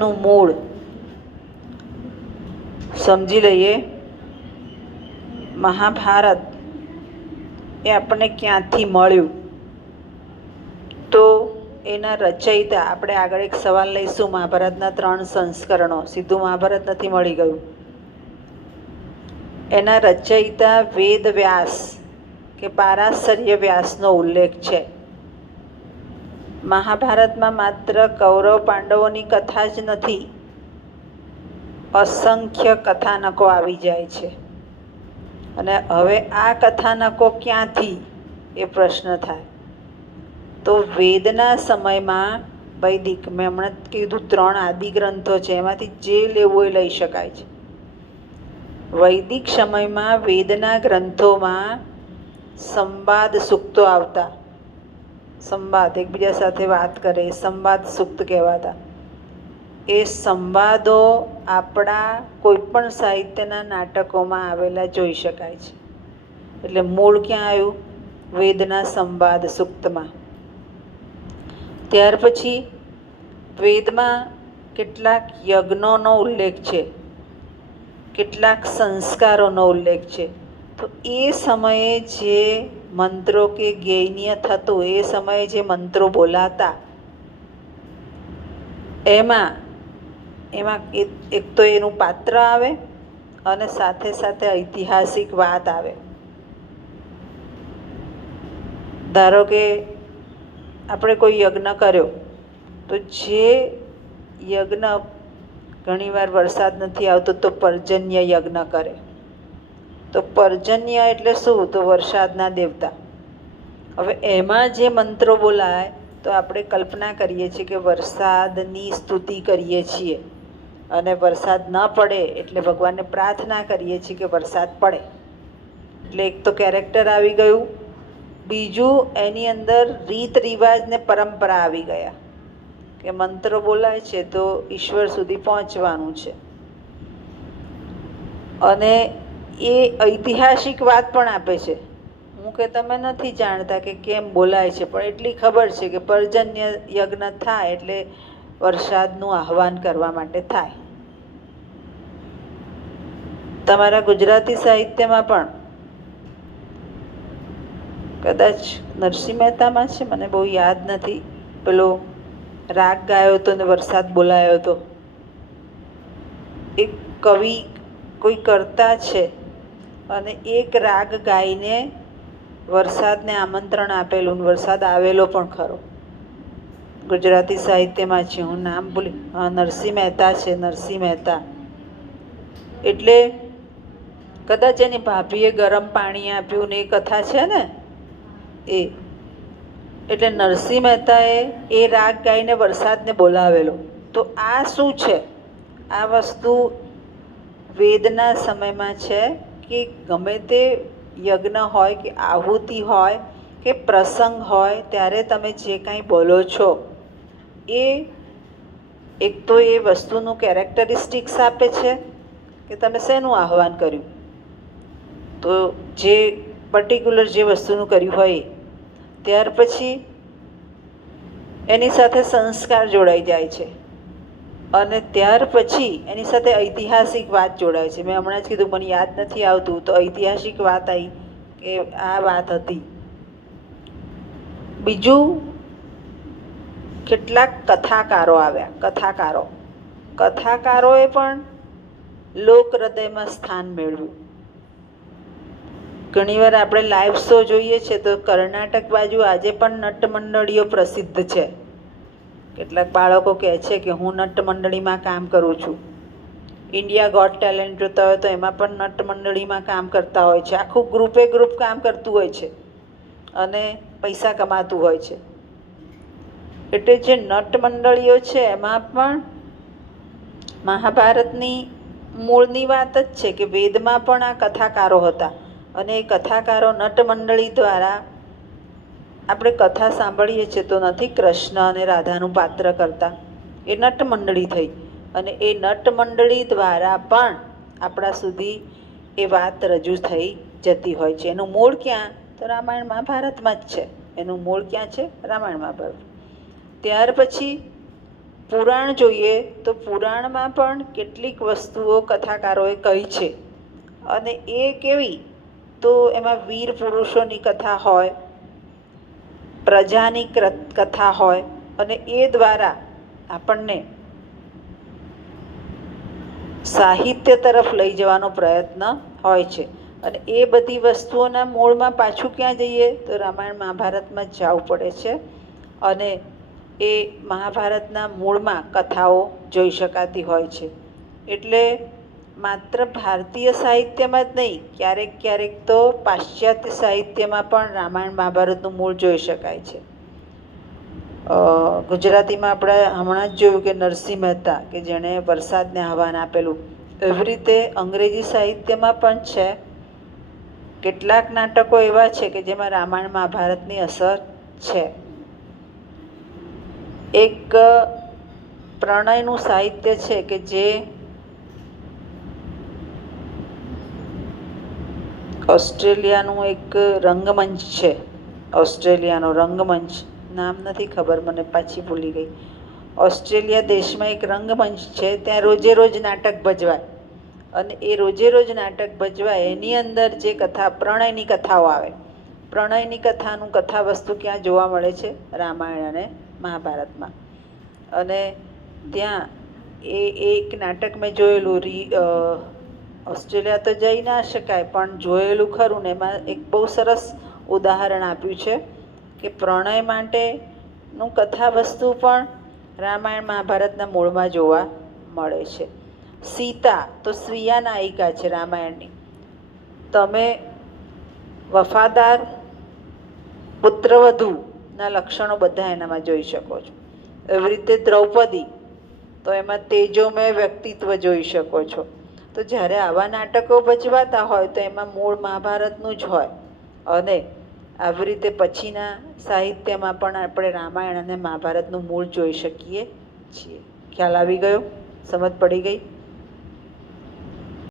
નું મૂળ સમજી લઈએ. મહાભારત એ આપણને ક્યાંથી મળ્યું, તો એના રચયિતા, આપણે આગળ એક સવાલ લઈશું, મહાભારતના 3 સંસ્કરણો, સીધું મહાભારત નથી મળી ગયું. એના રચયિતા વેદ વ્યાસ કે પારાશર્ય વ્યાસનો ઉલ્લેખ છે. મહાભારતમાં માત્ર કૌરવ પાંડવોની કથા જ નથી, અસંખ્ય કથાનકો આવી જાય છે. અને હવે આ કથાનકો ક્યાંથી, એ પ્રશ્ન થાય. તો વેદના સમયમાં વૈદિક, મેં હમણાં કીધું 3 આદિ ગ્રંથો છે, એમાંથી જે લેવું એ લઈ શકાય છે. વૈદિક સમયમાં વેદના ગ્રંથોમાં સંવાદ સૂક્તો આવતા. સંવાદ, એકબીજા સાથે વાત કરે, સંવાદ સૂક્ત કહેવાતા. એ સંવાદો આપણા કોઈપણ સાહિત્યના નાટકોમાં આવેલા જોઈ શકાય છે. એટલે મૂળ ક્યાં આવ્યું? વેદના સંવાદ સૂક્તમાં. ત્યાર પછી વેદમાં કેટલાક યજ્ઞોનો ઉલ્લેખ છે, કેટલાક સંસ્કારોનો ઉલ્લેખ છે. તો એ સમયે જે મંત્રો કે જ્ઞેય થતું, એ સમયે જે મંત્રો બોલાતા, એમાં એક તો એનું પાત્ર આવે અને સાથે સાથે ઐતિહાસિક વાત આવે. ધારો કે આપણે કોઈ યજ્ઞ કર્યો, તો જે યજ્ઞ, ઘણીવાર વરસાદ નથી આવતો તો પર્જન્ય યજ્ઞ કરે. તો પર્જન્ય એટલે શું? તો વરસાદના દેવતા. હવે એમાં જે મંત્રો બોલાય, તો આપણે કલ્પના કરીએ છીએ કે વરસાદની સ્તુતિ કરીએ છીએ, અને વરસાદ ન પડે એટલે ભગવાનને પ્રાર્થના કરીએ છીએ કે વરસાદ પડે. એટલે એક તો કેરેક્ટર આવી ગયું. બીજું, એની અંદર રીત રિવાજ ને પરંપરા આવી ગયા કે મંત્રો બોલાય છે તો ઈશ્વર સુધી પહોંચવાનું છે. અને એ ઐતિહાસિક વાત પણ આપે છે. હું કે તમે નથી જાણતા કે કેમ બોલાય છે, પણ એટલી ખબર છે કે પર્જન્ય યજ્ઞ થાય એટલે વરસાદનું આહવાન કરવા માટે થાય. તમારા ગુજરાતી સાહિત્યમાં પણ કદાચ નરસિંહ મહેતામાં છે, મને બહુ યાદ નથી, પેલો રાગ ગાયો હતો ને વરસાદ બોલાયો હતો. એક કવિ કોઈ કરતા છે અને એક રાગ ગાઈને વરસાદને આમંત્રણ આપેલું, વરસાદ આવેલો પણ ખરો. ગુજરાતી સાહિત્યમાં છે, હું નામ ભૂલી, હા, નરસિંહ મહેતા છે, નરસિંહ મહેતા. એટલે કદાચ એની ભાભીએ ગરમ પાણી આપ્યું ને એ કથા છે ને, એ એટલે નરસિંહ મહેતાએ એ રાગ ગાઈને વરસાદને બોલાવેલો. તો આ શું છે? આ વસ્તુ વેદના સમયમાં છે કે ગમે તે યજ્ઞ હોય કે આહુતિ હોય કે પ્રસંગ હોય, ત્યારે તમે જે કાંઈ બોલો છો, એ એક તો એ વસ્તુનું કેરેક્ટરિસ્ટિક્સ આપે છે કે તમે શેનું આહ્વાન કર્યું. તો જે પર્ટિક્યુલર જે વસ્તુનું કર્યું હોય, ત્યાર પછી એની સાથે સંસ્કાર જોડાઈ જાય છે, અને ત્યાર પછી એની સાથે ઐતિહાસિક વાત જોડાય છે. મેં હમણાં જ કીધું, મને યાદ નથી આવતું, તો ઐતિહાસિક વાત આવી કે આ વાત હતી. બીજું, કેટલાક કથાકારો આવ્યા. કથાકારોએ પણ લોક હૃદયમાં સ્થાન મેળવ્યું. ઘણીવાર આપણે લાઈવ શો જોઈએ છે તો કર્ણાટક બાજુ આજે પણ નટ મંડળીઓ પ્રસિદ્ધ છે. કેટલાક બાળકો કહે છે કે હું નટ મંડળીમાં કામ કરું છું. ઇન્ડિયા ગોટ ટેલેન્ટ જોતા હોય તો એમાં પણ નટ મંડળીમાં કામ કરતા હોય છે. આખું ગ્રુપ કામ કરતું હોય છે અને પૈસા કમાતું હોય છે. એટલે જે નટ મંડળીઓ છે એમાં પણ મહાભારતની મૂળની વાત જ છે કે વેદમાં પણ આ કથાકારો હતા, અને એ કથાકારો નટ મંડળી દ્વારા, આપણે કથા સાંભળીએ છીએ તો નથી કૃષ્ણ અને રાધાનું પાત્ર કરતા, એ નટ મંડળી થઈ. અને એ નટ મંડળી દ્વારા પણ આપણા સુધી એ વાત રજૂ થઈ જતી હોય છે. એનું મૂળ ક્યાં? તો રામાયણ મહાભારતમાં જ છે. એનું મૂળ ક્યાં છે? રામાયણ મહાભારત. ત્યાર પછી પુરાણ જોઈએ તો પુરાણમાં પણ કેટલીક વસ્તુઓ કથાકારોએ કહી છે, અને એ કેવી તો એમાં વીર પુરુષોની કથા હોય, પ્રજાની કથા હોય, અને એ દ્વારા આપણને સાહિત્ય તરફ લઈ જવાનો પ્રયત્ન હોય છે. અને એ બધી વસ્તુઓના મૂળમાં પાછું ક્યાં જઈએ તો રામાયણ મહાભારતમાં જ જવું પડે છે. અને એ મહાભારતના મૂળમાં કથાઓ જોઈ શકાતી હોય છે. એટલે માત્ર ભારતીય સાહિત્યમાં જ નહીં, ક્યારેક ક્યારેક તો પાશ્ચાત્ય સાહિત્યમાં પણ રામાયણ મહાભારતનું મૂળ જોઈ શકાય છે. ગુજરાતીમાં આપણે હમણાં જ જોયું કે નરસિંહ મહેતા કે જેણે વરસાદને આહવાન આપેલું, એવી રીતે અંગ્રેજી સાહિત્યમાં પણ છે. કેટલાક નાટકો એવા છે કે જેમાં રામાયણ મહાભારતની અસર છે. એક પ્રણયનું સાહિત્ય છે કે જે ઓસ્ટ્રેલિયાનું એક રંગમંચ છે. ઓસ્ટ્રેલિયાનો રંગમંચ, નામ નથી ખબર મને, પાછી ભૂલી ગઈ. ઓસ્ટ્રેલિયા દેશમાં એક રંગમંચ છે, ત્યાં રોજે રોજ નાટક ભજવાય, અને એ રોજે રોજ નાટક ભજવાય એની અંદર જે કથા, પ્રણયની કથાઓ આવે, પ્રણયની કથાનું કથા વસ્તુ ક્યાં જોવા મળે છે? રામાયણ અને મહાભારતમાં. અને ત્યાં એક નાટક મેં જોયેલું, ઓસ્ટ્રેલિયા તો જઈ ના શકાય પણ જોયેલું ખરું ને, એમાં એક બહુ સરસ ઉદાહરણ આપ્યું છે કે પ્રણય માટેનું કથા વસ્તુ પણ રામાયણ મહાભારતના મૂળમાં જોવા મળે છે. સીતા તો સ્વીયા નાયિકા છે રામાયણની. તમે વફાદાર પુત્રવધૂના લક્ષણો બધા એનામાં જોઈ શકો છો. એવી રીતે દ્રૌપદી, તો એમાં તેજોમય વ્યક્તિત્વ જોઈ શકો છો. તો જ્યારે આવા નાટકો ભજવાતા હોય તો એમાં મૂળ મહાભારતનું જ હોય. અને આવી રીતે પછીના સાહિત્યમાં પણ આપણે રામાયણ અને મહાભારતનું મૂળ જોઈ શકીએ છીએ. ખ્યાલ આવી ગયો? સમજ પડી ગઈ?